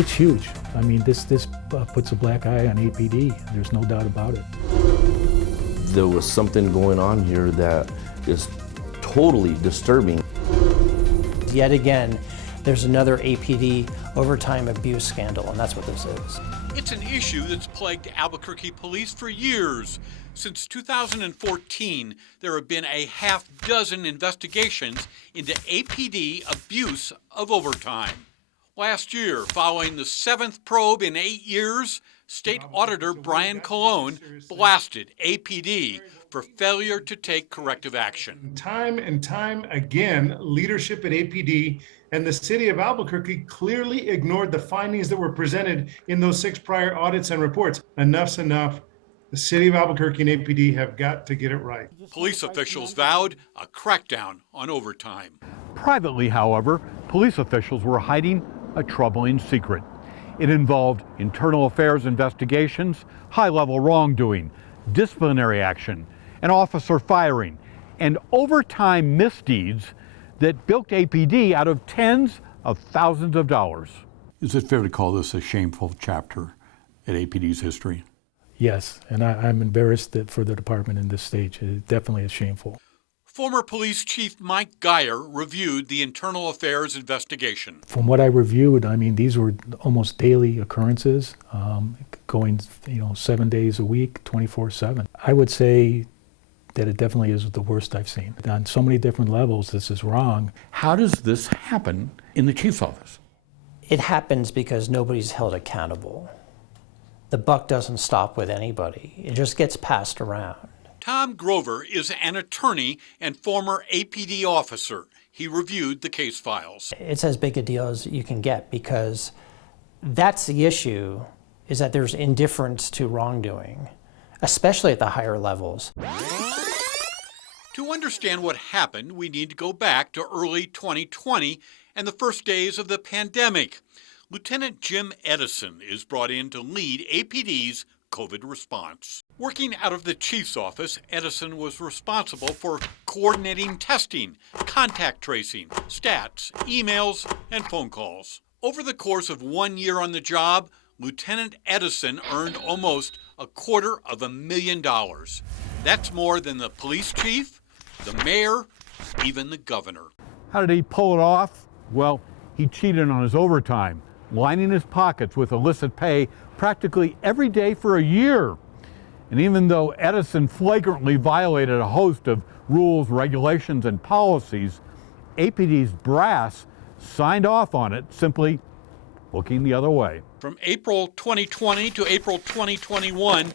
It's huge. I mean, this puts a black eye on APD. There's no doubt about it. There was something going on here that is totally disturbing. Yet again, there's another APD overtime abuse scandal, and that's what this is. It's an issue that's plagued Albuquerque police for years. Since 2014, there have been a half dozen investigations into APD abuse of overtime. Last year, following the 7th probe in 8 years, State Auditor Brian Colon blasted APD for failure to take corrective action. Time and time again, leadership at APD and the city of Albuquerque clearly ignored the findings that were presented in those 6 prior audits and reports. Enough's enough. The city of Albuquerque and APD have got to get it right. Police officials vowed a crackdown on overtime. Privately, however, police officials were hiding a troubling secret. It involved internal affairs investigations, high-level wrongdoing, disciplinary action, an officer firing, and overtime misdeeds that bilked APD out of tens of thousands of dollars. Is it fair to call this a shameful chapter at APD's history? Yes, and I'm embarrassed for the department in this stage. It definitely is shameful. Former Police Chief Mike Geyer reviewed the internal affairs investigation. From what I reviewed, I mean, these were almost daily occurrences, going 7 days a week, 24/7. I would say that it definitely is the worst I've seen. On so many different levels, this is wrong. How does this happen in the chief's office? It happens because nobody's held accountable. The buck doesn't stop with anybody. It just gets passed around. Tom Grover is an attorney and former APD officer. He reviewed the case files. It's as big a deal as you can get because that's the issue, is that there's indifference to wrongdoing, especially at the higher levels. To understand what happened, we need to go back to early 2020 and the first days of the pandemic. Lieutenant Jim Edison is brought in to lead APD's COVID response. Working out of the chief's office, Edison was responsible for coordinating testing, contact tracing, stats, emails, and phone calls. Over the course of 1 year on the job, Lieutenant Edison earned almost $250,000. That's more than the police chief, the mayor, even the governor. How did he pull it off? Well, he cheated on his overtime, lining his pockets with illicit pay practically every day for a year. And even though Edison flagrantly violated a host of rules, regulations, and policies, APD's brass signed off on it, simply looking the other way. From April 2020 to April 2021,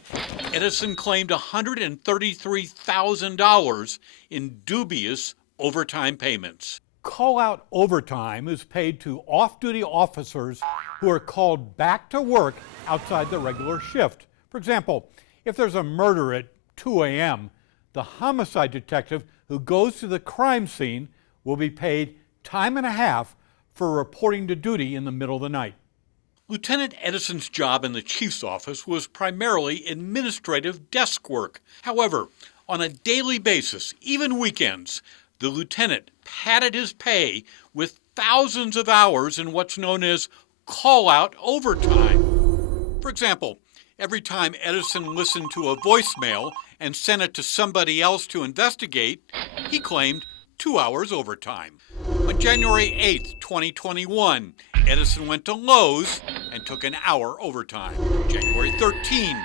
Edison claimed $133,000 in dubious overtime payments. Call-out overtime is paid to off-duty officers who are called back to work outside the regular shift. For example, if there's a murder at 2 a.m., the homicide detective who goes to the crime scene will be paid time and a half for reporting to duty in the middle of the night. Lieutenant Edison's job in the chief's office was primarily administrative desk work. However, on a daily basis, even weekends, the lieutenant padded his pay with thousands of hours in what's known as call-out overtime. For example, every time Edison listened to a voicemail and sent it to somebody else to investigate, he claimed 2 hours overtime. On January 8, 2021, Edison went to Lowe's and took an hour overtime. January 13,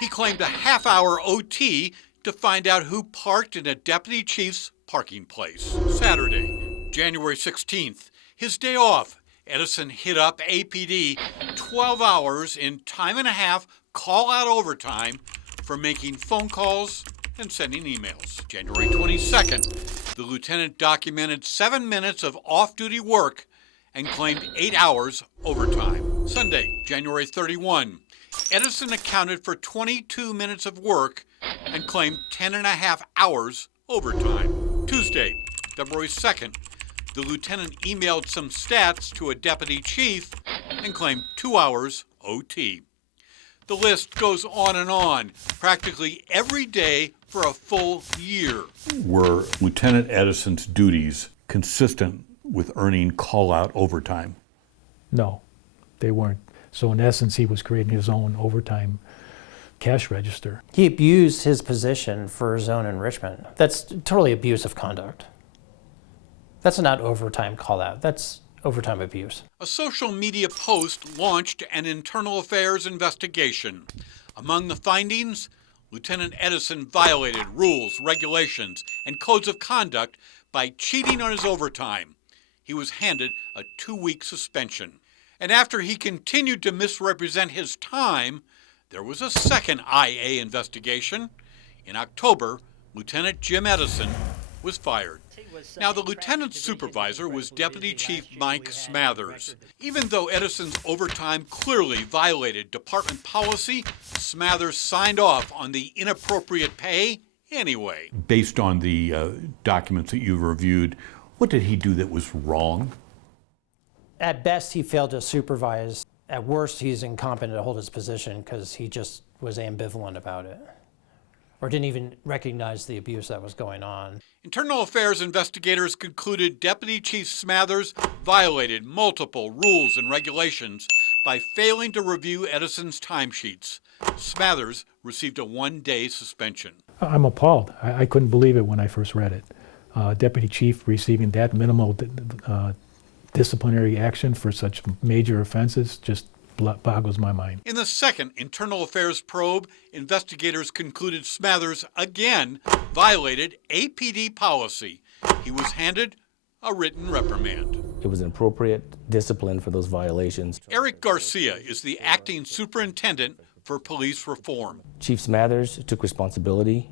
he claimed a half-hour OT to find out who parked in a deputy chief's parking place. Saturday, January 16th, his day off, Edison hit up APD 12 hours in time and a half call-out overtime for making phone calls and sending emails. January 22nd, the lieutenant documented 7 minutes of off-duty work and claimed 8 hours overtime. Sunday, January 31, Edison accounted for 22 minutes of work and claimed 10 and a half hours overtime. Tuesday, February 2nd, the lieutenant emailed some stats to a deputy chief and claimed 2 hours OT. The list goes on and on, practically every day for a full year. Were Lieutenant Edison's duties consistent with earning call-out overtime? No, They weren't. So in essence, he was creating his own overtime cash register. He abused his position for his own enrichment. That's totally abusive conduct. That's not overtime call out. That's overtime abuse. A social media post launched an internal affairs investigation. Among the findings, Lieutenant Edison violated rules, regulations, and codes of conduct by cheating on his overtime. He was handed a 2-week suspension. And after he continued to misrepresent his time, there was a second IA investigation. In October, Lieutenant Jim Edison was fired. Now, the lieutenant's supervisor was Deputy Chief Mike Smathers. Even though Edison's overtime clearly violated department policy, Smathers signed off on the inappropriate pay anyway. Based on the documents that you've reviewed, what did he do that was wrong? At best, he failed to supervise. At worst, he's incompetent to hold his position because he just was ambivalent about it, or didn't even recognize the abuse that was going on. Internal Affairs investigators concluded Deputy Chief Smathers violated multiple rules and regulations by failing to review Edison's timesheets. Smathers received a 1-day suspension. I'm appalled. I couldn't believe it when I first read it. Deputy Chief receiving that minimal disciplinary action for such major offenses just boggles my mind. In the second Internal Affairs probe, investigators concluded Smathers again violated APD policy. He was handed a written reprimand. It was an appropriate discipline for those violations. Eric Garcia is the acting superintendent for police reform. Chief Smathers took responsibility.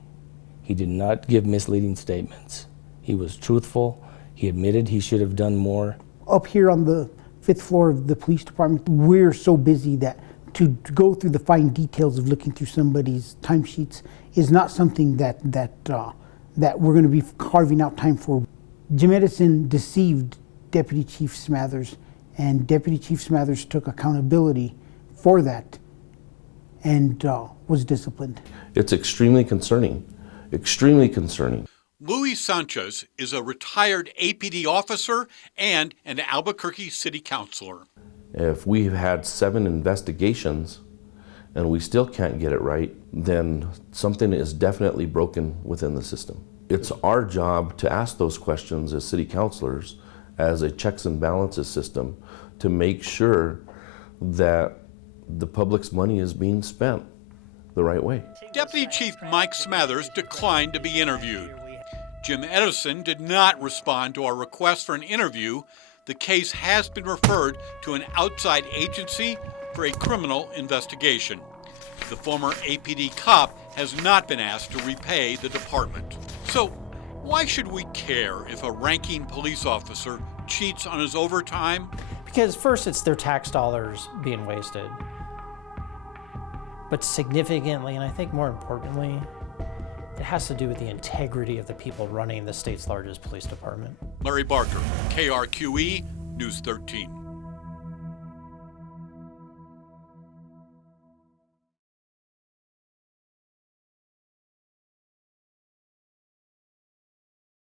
He did not give misleading statements. He was truthful. He admitted he should have done more. Up here on the 5th floor of the police department, we're so busy that to go through the fine details of looking through somebody's timesheets is not something that we're going to be carving out time for. Jim Edison deceived Deputy Chief Smathers, and Deputy Chief Smathers took accountability for that and was disciplined. It's extremely concerning, extremely concerning. Luis Sanchez is a retired APD officer and an Albuquerque city councilor. If we've had 7 investigations and we still can't get it right, then something is definitely broken within the system. It's our job to ask those questions as city councilors, as a checks and balances system, to make sure that the public's money is being spent the right way. Deputy Chief Mike Smathers declined to be interviewed. Jim Edison did not respond to our request for an interview. The case has been referred to an outside agency for a criminal investigation. The former APD cop has not been asked to repay the department. So, why should we care if a ranking police officer cheats on his overtime? Because first, it's their tax dollars being wasted. But significantly, and I think more importantly, it has to do with the integrity of the people running the state's largest police department. Larry Barker, KRQE, News 13.